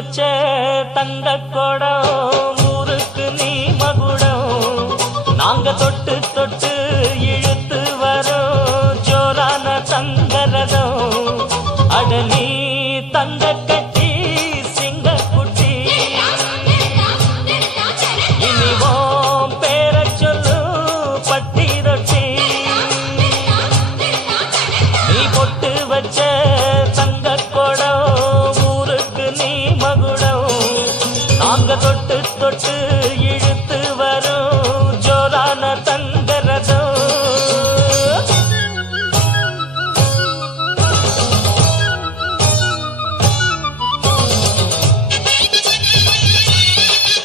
வச்ச தங்க கொடம் ஊருக்கு நீ மகுடம் நாங்க தொட்டு தொட்டு இழுத்து வரோம் ஜோரான தங்கரதம் அட நீ தங்க கட்டி சிங்க குட்டி இனிவோம் பேர சொல்லு பட்டி ரொட்டி நீ பொட்டு வச்ச தங்க கொடம் ஊருக்கு நீ மகுடம் நாங்க தொட்டு தொட்டு